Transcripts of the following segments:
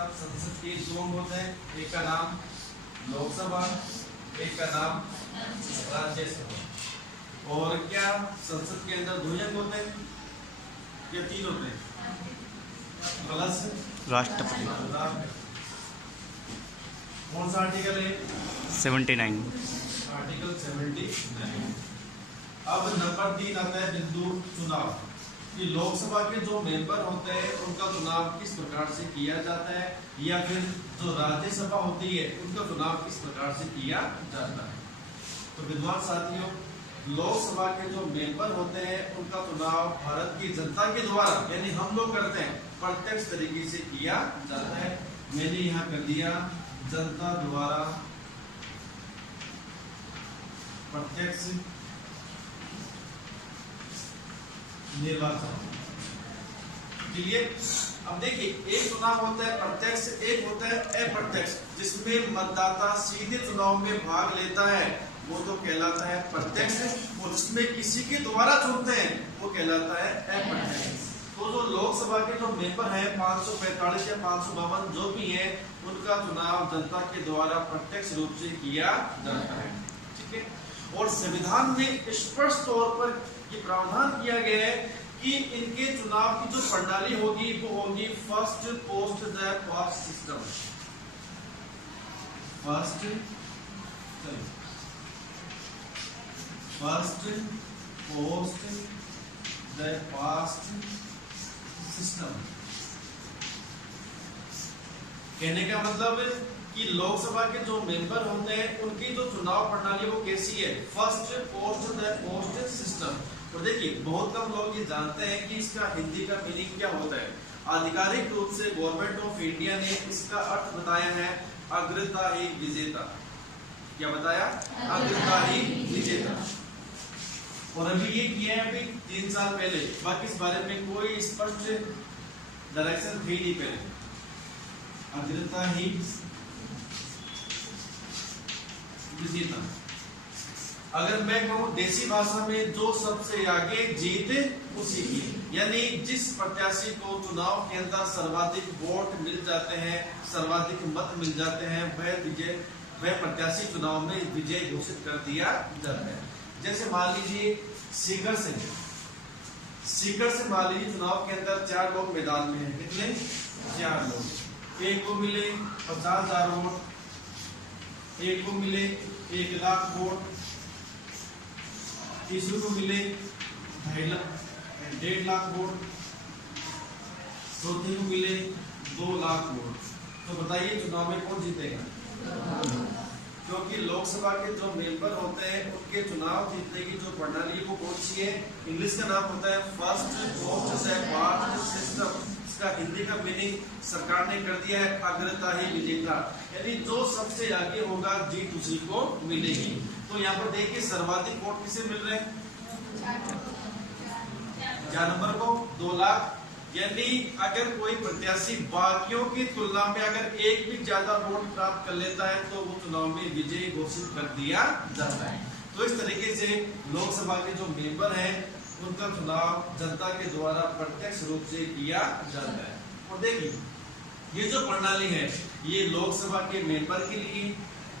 साहब संसद के दो अंग होते हैं, एक का नाम लोकसभा, एक का नाम राज्यसभा। और क्या संसद के अंदर दो अंग होते हैं या तीन होते हैं? प्लस राष्ट्रपति। कौन सा आर्टिकल है? 79। आर्टिकल 79। अब नंबर 3 आता है बिंदु चुनाव कि लोकसभा के जो मेंबर होते हैं उनका चुनाव किस प्रकार से किया जाता है, या फिर जो राज्यसभा होती है उनका चुनाव किस प्रकार से किया जाता है। तो विद्वान साथियों, लोकसभा के जो मेंबर होते हैं उनका चुनाव भारत की जनता के द्वारा यानी हम लोग करते हैं, प्रत्यक्ष तरीके से किया जाता है। मैंने यहाँ कर दिया जनता द्वारा प्रत्यक्ष निर्वाचन। चलिए अब देखिए, एक चुनाव होता है प्रत्यक्ष, एक होता है अप्रत्यक्ष, जिसमें मतदाता सीधे चुनाव में भाग लेता है वो तो कहलाता है प्रत्यक्ष, और जिसमें किसी के द्वारा चुनते हैं वो कहलाता है अप्रत्यक्ष। तो जो लोकसभा के जो मेंबर हैं 545 या 552 जो भी है, उनका चुनाव जनता के द्वारा प्रत्यक्ष रूप से किया जाता है। ठीक है, और संविधान में स्पष्ट तौर पर ये प्रावधान किया गया है कि इनके चुनाव की जो प्रणाली होगी वो होगी first post the past system. First post the past system. कहने का मतलब कि लोकसभा के जो मेंबर होते हैं उनकी जो चुनाव प्रणाली वो कैसी है, first post the post system. और देखिए, बहुत कम लोग ये जानते हैं कि इसका हिंदी का मीनिंग क्या होता है। आधिकारिक रूप से गवर्नमेंट ऑफ इंडिया ने इसका अर्थ बताया है अग्रताही विजेता। क्या बताया? अग्रताही विजेता। और अभी ये किया है अभी 3 साल पहले, बाकी इस बारे में कोई स्पष्ट डायरेक्शन थी नहीं पहले। अग्रताही विजेता। अगर मैं कहूं देसी भाषा में, जो सबसे आगे जीते उसी की, यानी जिस प्रत्याशी को चुनाव के अंदर सर्वाधिक वोट मिल जाते हैं, सर्वाधिक मत मिल जाते हैं, वह प्रत्याशी चुनाव में विजय घोषित कर दिया जाता है। जैसे मान लीजिए सीकर से मान लीजिए चुनाव के अंदर 4 लोग मैदान में हैं। कितने? 4 लोग। एक को मिले 50,000 वोट, एक को मिले 1 लाख वोट, तीसरे को मिले 1.5 लाख वोट, चौथे को मिले 2 लाख वोट। तो बताइए चुनाव में कौन जीतेगा? क्योंकि लोकसभा के जो मेंबर होते हैं उनके चुनाव जीतने की जो प्रणाली वो कौन सी है? इंग्लिश का नाम होता है first post the past system. इसका हिंदी का मीनिंग सरकार ने कर दिया है अग्रताही विजेता, यानी जो सबसे आगे होगा जीत उसी को मिलेगी। तो यहाँ पर देखिए सर्वाधिक वोट किसे मिल रहे हैं? 4 नंबर को 2 लाख। यानी अगर कोई प्रत्याशी बाकियों की तुलना में अगर एक भी ज्यादा वोट प्राप्त कर लेता है तो वो चुनाव में विजयी घोषित कर दिया जाता है। तो इस तरीके से लोकसभा के जो मेंबर हैं उनका चुनाव जनता के द्वारा प्रत्यक्ष रूप से किया जाता है। और देखिए, ये जो प्रणाली है ये लोकसभा के मेंबर के लिए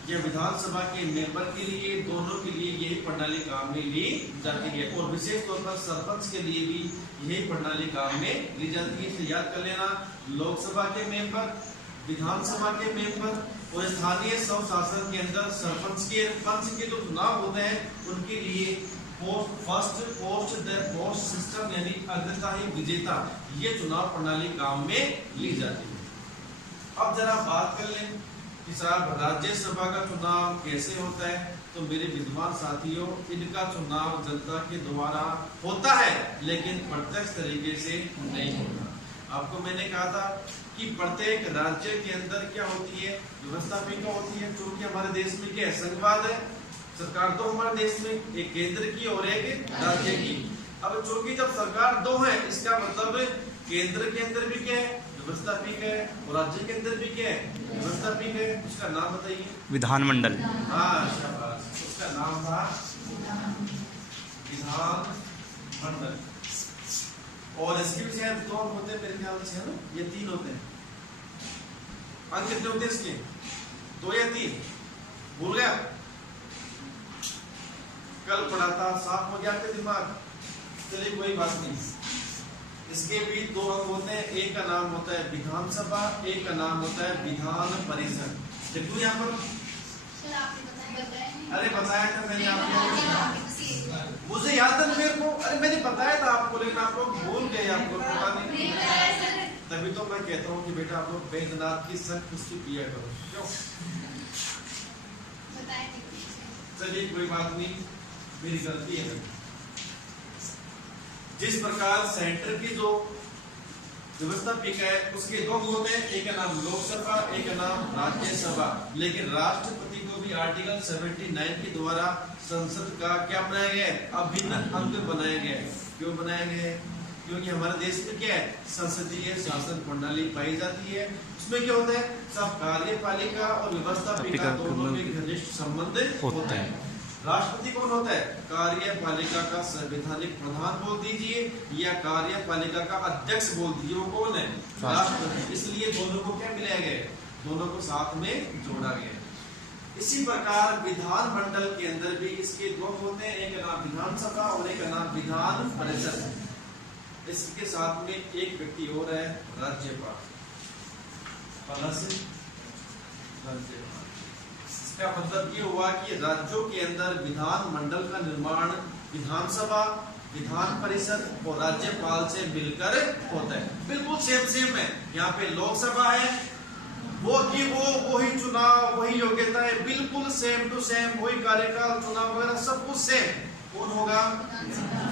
या विधानसभा के मेंबर के लिए, दोनों के लिए यही प्रणाली काम में ली जाती है। और विशेष तौर पर सरपंच के लिए भी यही प्रणाली काम में ली जाती है। तो याद कर लेना, लोकसभा के मेंबर, विधानसभा के मेंबर और स्थानीय स्वशासन के अंदर सरपंच के पंच के जो चुनाव होते हैं उनके लिए first post the post system यानी अग्रताही विजेता, ये चुनाव प्रणाली काम में ली जाती है। अब जरा बात कर लें कि साहब राज्यसभा का चुनाव कैसे होता है। तो मेरे विद्वान साथियों, इनका चुनाव जनता के द्वारा होता है लेकिन प्रत्यक्ष तरीके से नहीं होता। आपको मैंने कहा था कि प्रत्येक राज्य के अंदर क्या होती है, व्यवस्थापिका होती है। क्योंकि हमारे देश में क्या है, संघवाद है, सरकार तो हमारे देश में एक केंद्र की और एक राज्य की। अब चूंकि जब सरकार 2 है, इसका मतलब केंद्र के अंदर भी क्या है, व्यवस्थापिका है, और राज्य के अंदर भी क्या है, व्यवस्थापिका है। उसका नाम बताइए। विधानमंडल। हाँ शाबाश, उसका नाम था विधानमंडल। और इसके भी शायद 2 होते हैं मेरे ख्याल से, है ना? ये 3 होते हैं। अंक कितने होते हैं इसके? 2 या 3? भूल गया? कल पढ़ा था, साफ हो गया आपके दिमाग? चलिए कोई बात नहीं। इसके भी 2 अंग होते हैं, एक का नाम होता है विधानसभा, एक का नाम होता है विधान परिषद। देखो यहाँ पर, अरे बताया था मैंने आपको, मुझे याद है मेरे को, अरे मैंने बताया था आपको, लेकिन आप लोग भूल गए, आपको पता नहीं। तभी तो मैं कहता हूँ कि बेटा आप लोग वैद्यनाथ की संतुष्टि किया करो। क्यों? चलिए कोई बात नहीं, मेरी गलती है। जिस प्रकार सेंटर की जो व्यवस्थापिका है उसके 2 होते हैं, एक का नाम लोकसभा, एक का नाम राज्यसभा। लेकिन राष्ट्रपति को भी आर्टिकल 79 के द्वारा संसद का क्या बनाया गया है? अभिन्न अंग बनाया गया है। क्यों बनाया गया है? क्योंकि हमारे देश में क्या है? संसदीय शासन प्रणाली पाई जाती है। उसमें क्या होता है? सब कार्यपालिका और व्यवस्थापिका दोनों में घनिष्ठ संबंध होता है। राष्ट्रपति कौन होता है? कार्यपालिका का संवैधानिक प्रधान बोल दीजिए या कार्यपालिका का अध्यक्ष बोल दीजिए, वो कौन है? राष्ट्रपति। इसलिए दोनों को क्या मिलाया गया? दोनों को साथ में जोड़ा गया। इसी प्रकार विधानमंडल के अंदर भी इसके 2 होते हैं, एक का नाम विधानसभा और एक का नाम विधान परिषद। इसके साथ में एक व्यक्ति और है, राज्यपाल। इसका मतलब ये हुआ कि राज्यों के अंदर विधानमंडल का निर्माण विधानसभा, विधान परिषद और राज्यपाल से मिलकर होता है। बिल्कुल सेम है। यहाँ पे लोकसभा है, वही चुनाव, वही योग्यता है, बिल्कुल सेम टू सेम, वही कार्यकाल, चुनाव वगैरह सब कुछ सेम। कौन होगा?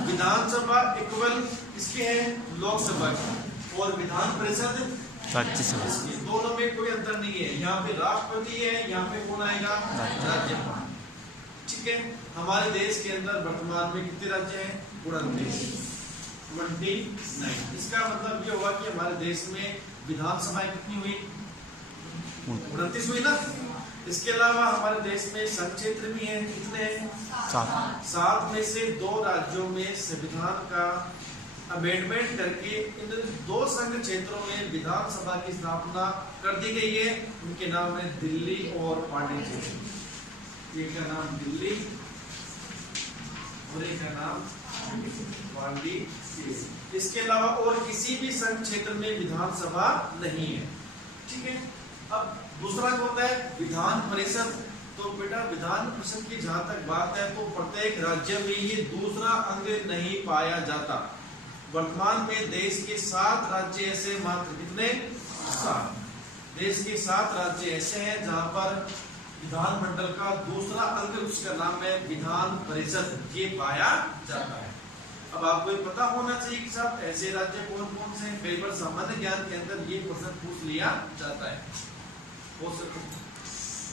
विधानसभा इक्वल इसके है लोकसभा की, और विधान परिषद राज्यसभा। दोनों में कोई अंतर नहीं है। यहाँ पे राष्ट्रपति है, यहाँ पे कौन आएगा? राज्यपाल। ठीक है। हमारे देश के अंदर वर्तमान में कितने राज्य हैं? 29। इसका मतलब ये हुआ कि हमारे देश में विधानसभाएं कितनी हुई? 29 हुई ना। इसके अलावा हमारे देश में संघ क्षेत्र भी है, कितने हैं? 7 में से 2 राज्यों में संविधान का अमेंडमेंट करके इन 2 संघ क्षेत्रों में विधानसभा की स्थापना कर दी गई है। उनके नाम है दिल्ली और पांडिचेरी। एक का नाम दिल्ली और एक का नाम पांडिचेरी। इसके अलावा और किसी भी संघ क्षेत्र में विधानसभा नहीं है। ठीक है। अब दूसरा क्या होता है? विधान परिषद। तो बेटा विधान परिषद की जहां तक बात है, तो प्रत्येक राज्य में ये दूसरा अंग नहीं पाया जाता। वर्तमान में देश के 7 राज्य ऐसे, मात्र कितने? 7। देश के 7 राज्य ऐसे हैं जहां पर विधानमंडल का दूसरा अंग, उसका नाम है विधान परिषद, ये पाया जाता है। अब आपको पता होना चाहिए कि साहब ऐसे राज्य कौन कौन से हैं। कई बार सामान्य ज्ञान के अंदर ये प्रश्न पूछ लिया जाता है।